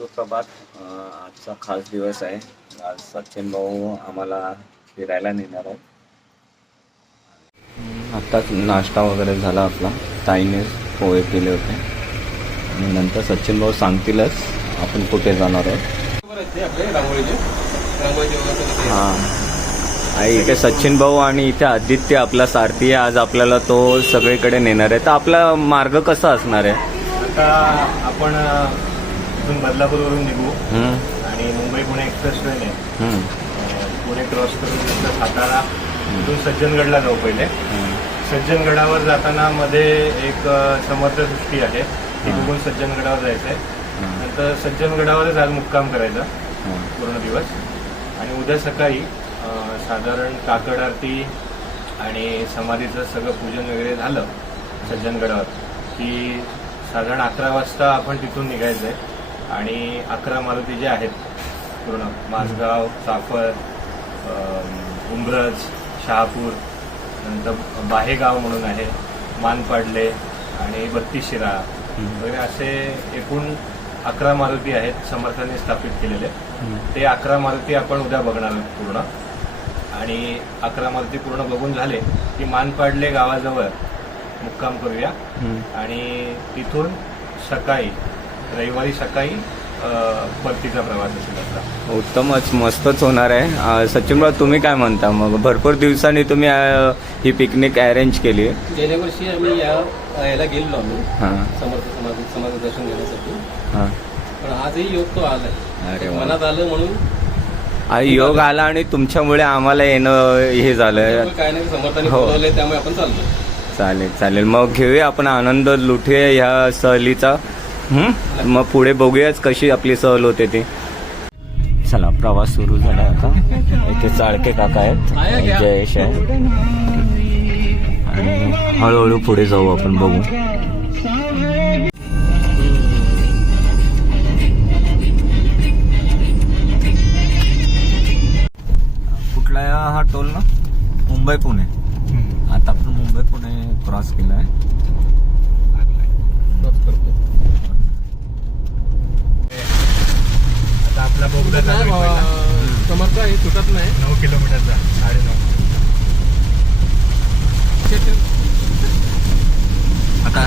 सुप्रभात. आजचा खास दिवस आहे. आज सचिन भाऊ आम्हाला फिरायला नेणार आहे. आत्ताच नाश्ता वगैरे झाला आपला. ताईने पोहे केले होते आणि नंतर सचिन भाऊ सांगतीलच आपण कुठे जाणार आहोत. हां, इथे सचिन भाऊ आणि इथे आदित्य आपला सारथी आहे. आज आपल्याला तो सगळीकडे नेणार आहे. तर आपला मार्ग कसा असणार आहे? आता आपण इथून बदलापूरवरून निघू आणि मुंबई पुणे एक्सप्रेस ट्रेन आहे. पुणे क्रॉस करून सातारा, इथून सज्जनगडला जाऊ. पहिले सज्जनगडावर जाताना मध्ये एक समर्थ सृष्टी आहे, ती बघून सज्जनगडावर जायचं आहे. नंतर सज्जनगडावरच आज मुक्काम करायचा पूर्ण दिवस. आणि उद्या सकाळी साधारण काकड आरती आणि समाधीचं सगळं पूजन वगैरे झालं सज्जनगडावर की साधारण 11 वाजता आपण तिथून निघायचं आहे. आणि 11 मारुती जे आहेत पूर्ण माझगाव, चाफर, उंब्रज, शहापूर, नंतर बाहेगाव म्हणून आहे, मानपाडले आणि 32 शिरा वगैरे असे एकूण 11 मारुती आहेत समर्थांनी स्थापित केलेले. ते 11 मारुती आपण उद्या बघणार आहोत पूर्ण. आणि 11 मारुती पूर्ण बघून झाले की मानपाडले गावाजवळ मुक्काम करूया आणि तिथून सकाळी रविवारी सकाळी परतीचा प्रवास असेल आपला. उत्तमच, मस्तच होणार आहे. सचिनभाऊ तुम्ही काय म्हणता? मग भरपूर दिवसांनी तुम्ही ही पिकनिक अरेंज केली. गेल्या वर्षी आम्ही याला गेलेलो आम्ही समाज दर्शन घेण्यासाठी. पण आजही योग तो आलाय. अरे मनात आलं म्हणून योग आला आणि तुमच्यामुळे आम्हाला येणं हे झालं. काय नाही, समर्थांनी बोलवलंय त्यामुळे आपण चाललो. चालेल चालेल, मग घेऊया आपण आनंद लुटूया ह्या सहलीचा. मग पुढे बघूयाच कशी आपली सहल होते ती. चला, प्रवास सुरू झाला आता. इथे चाळके काका आहेत, जयेश आहे आणि हळूहळू पुढे जाऊ आपण, बघू. कुठला हा टोल ना? मुंबई पुणे. आता आपण मुंबई पुणे क्रॉस केला आहे. आता आपला बोगदा समर्थ हे सुटत नाही. 9 किलोमीटरचा, 9.5. आता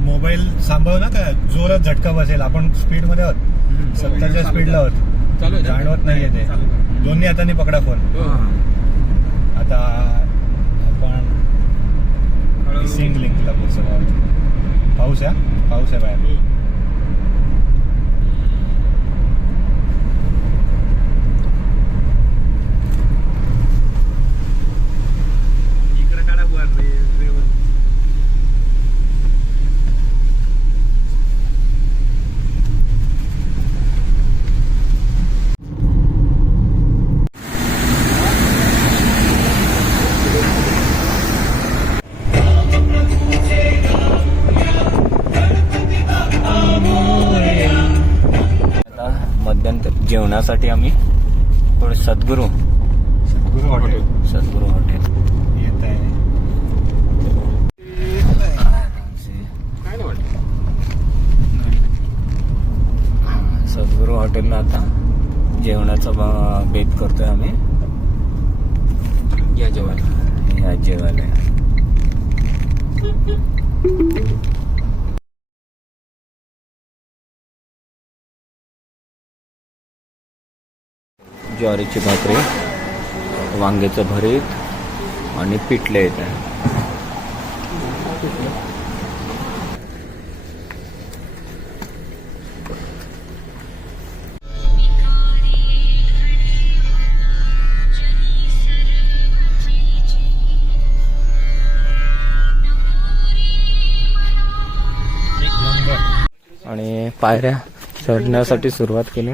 मोबाईल सांभाळ ना, का जोरात झटका बसेल. आपण स्पीड मध्ये आहोत, 70च्या स्पीडला आहोत, जाणवत नाहीये ते. दोन्ही हातांनी पकडा फोन. आता आपण मिसिंग लिंकला पोहोचलो आहोत. पाऊस आहे बाहेर. जेवणासाठी आम्ही थोडे सद्गुरू हॉटेल येत आहे. सद्गुरू हॉटेलला आता जेवणाचा बेत करतोय आम्ही. या जेवायला ज्वारीची भाकरी, वांग्याचं भरीत आणि पिठले येत आहे. आणि पायऱ्या चढण्यासाठी सुरुवात केली.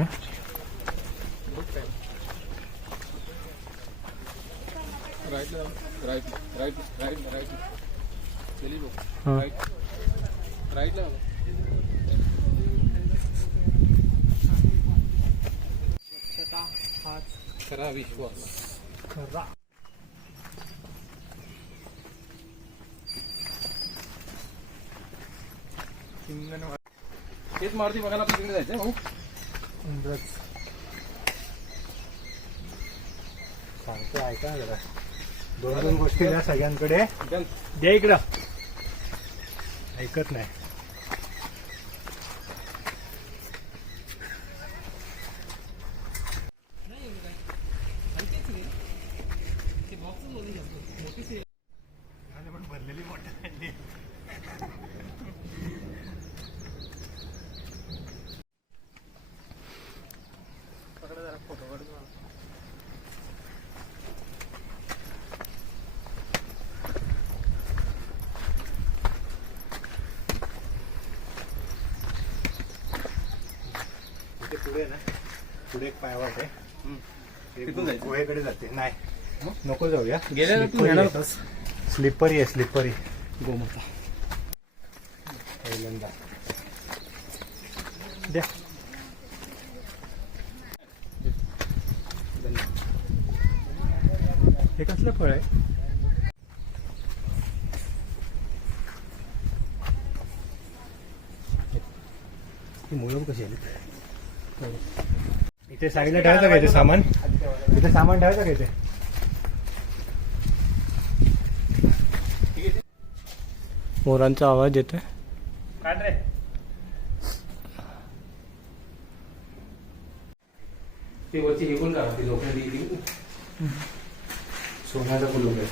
खरा विश्वास. तेच मारुती बघायला आपण तिकडे जायचं हो. सांगतो ऐका जरा. दोन गोष्टी द्या सगळ्यांकडे. द्या इकडं. ऐकत नाही. भरलेली मोठं पुढे ना, पुढे एक पायवाट आहे. तिथून जायचं? गुहेकडे जाते. नाही नको जाऊया. गेल्या तू येणार होतास. स्लिपरी आहे, स्लिपरी. गोमाता पहिल्यांदा द्या. हे कसलं फळ आहे? ही मुलं कशी आली? इथे साईडला ठेवायचं का? इथे सामान, इथे सामान ठेवायचं का? इथे मोरांचा आवाज येतोय. काढ रे. ते वरची हे पण करा, ते लोखंडी ती सोन्याचा कुलूप आहे.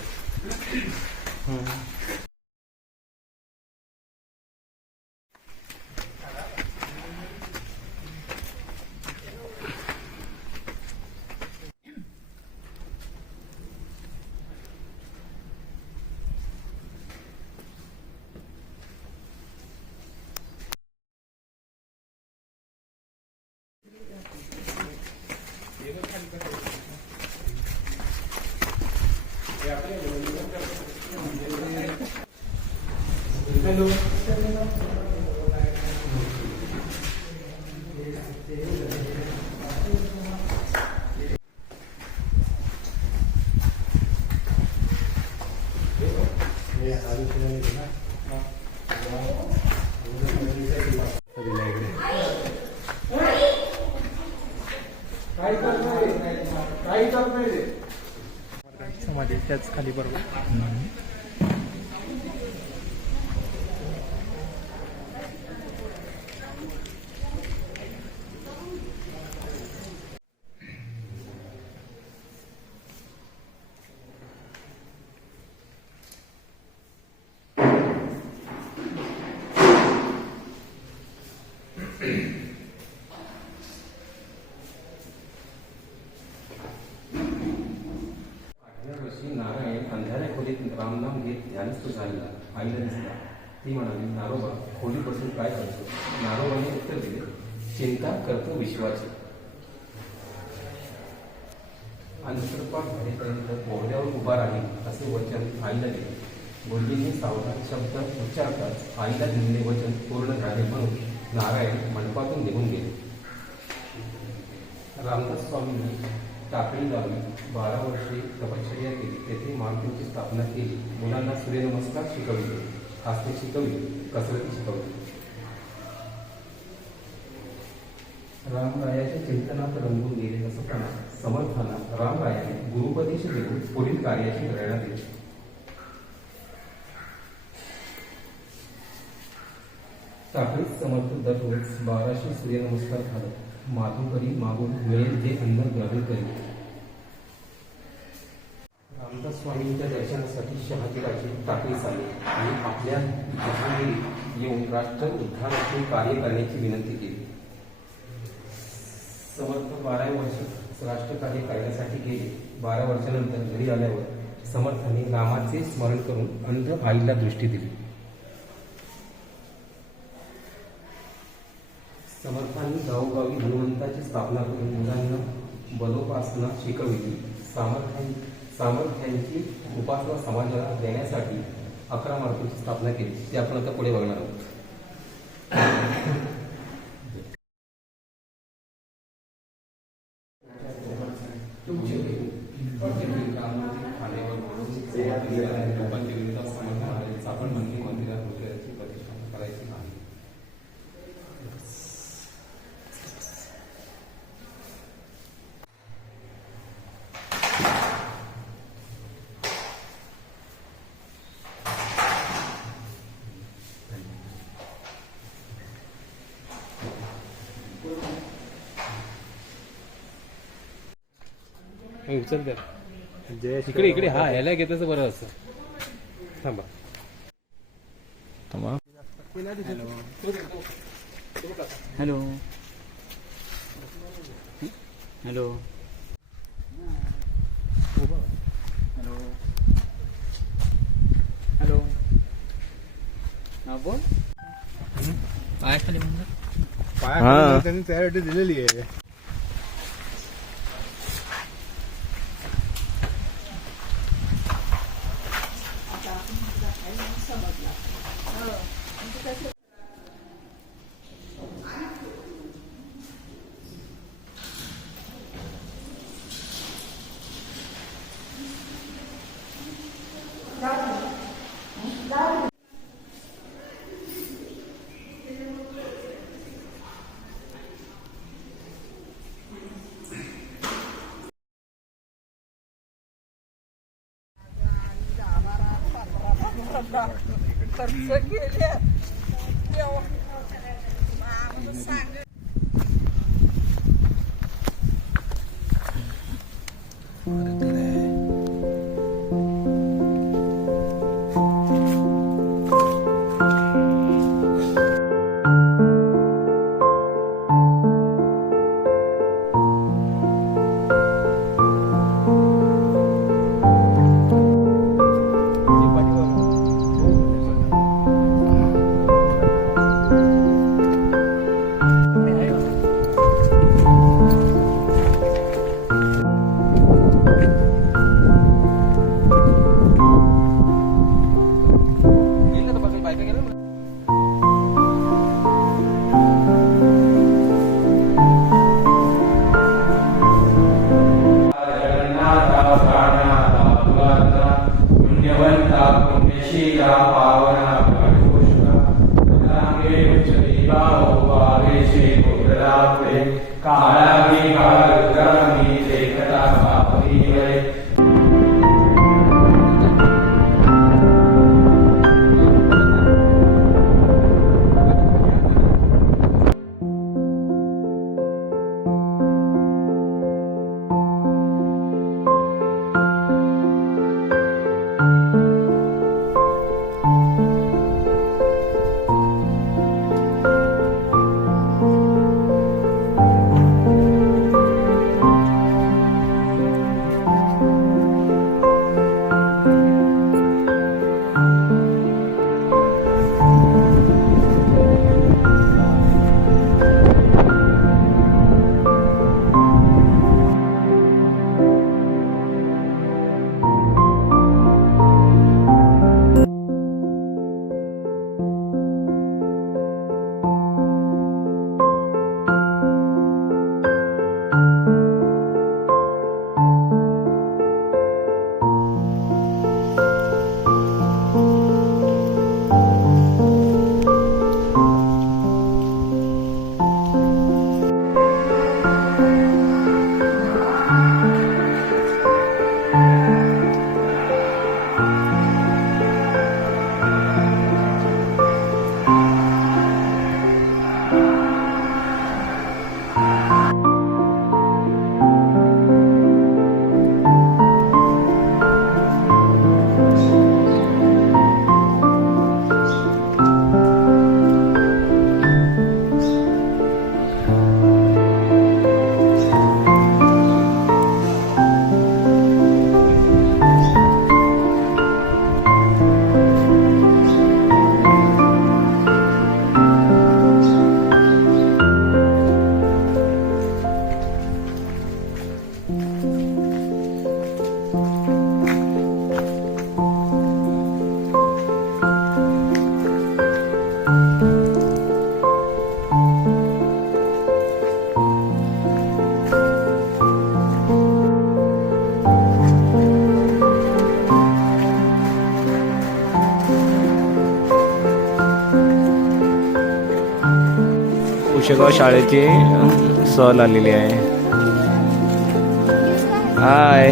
समाधी त्याच खाली बरोबर. नारायण अंधाऱ्या खोलीत रामनाम घेत ध्यानस्थ झालेला आईला दिसला. ती म्हणाली, नारोबा खोलीपासून काय करतो? नारोबाने उत्तर दिले, चिंता करतो विश्वाची. अंतर्पाठ झालेपर्यंत बोगद्यावर उभा राहील असे वचन आईला दिले. गुरुजींनी सावधान शब्द उच्चारताच आईला दिलेले वचन पूर्ण झाले म्हणून नारायण मंडपातून निघून गेले. रामदास स्वामींनी टाकळी गावी 12 वर्षे तपश्चर्या केली. तेथे मारुतीची स्थापना केली. मुलांना सूर्यनमस्कार शिकवले, हास्य शिकवले, कसरती शिकवली. रामरायाच्या चिंतनात रंगून गेले असताना समर्थांना रामरायाने गुरुपदेश देऊन पुढील कार्याची प्रेरणा दिली. टाकळीत समर्थ दररोज 1200 सूर्यनमस्कार घालत माधुकरी मागून मिळेल ते अन्न ग्रहण करेल. रामदास स्वामींच्या दर्शनासाठी शहाजीराजे टाकळीस आले आणि आपल्या जहांगीरी येऊन राष्ट्र उद्धाराचे कार्य करण्याची विनंती केली. समर्थ 12 वर्ष राष्ट्रकार्य करण्यासाठी गेले. 12 वर्षानंतर घरी आल्यावर समर्थांनी रामाचे स्मरण करून अंध आईला दृष्टी दिली. समर्थांनी गावोगावी हनुमंताची स्थापना करून मुलांना बलोपासना शिकविली. सामर्थ्यांची उपासना समाजाला देण्यासाठी 11 मारुतीची स्थापना केली. ते आपण आता पुढे बघणार आहोत. आपण मंदिरात वगैरेची प्रतिष्ठापना करायची नाही. उचल त्याला इकडे इकडे. हा ह्याला घेतलं बरं असं. थांबा. हॅलो हॅलो हॅलो हा बोल. पाया हा. त्यांनी त्यासाठी दिलेली आहे. कुशेगाव शाळेची सहल आलेली आहे. हाय,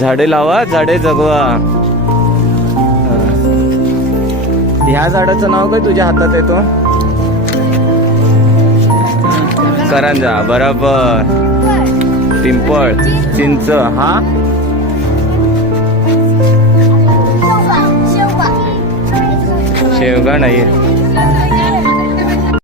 झाडे लावा, झाडे जगवा. ह्या झाडाचं नाव काय तुझ्या हातात येतो? करंजा बरोबर. पिंपळ, चिंच, हा शेवगा नाही.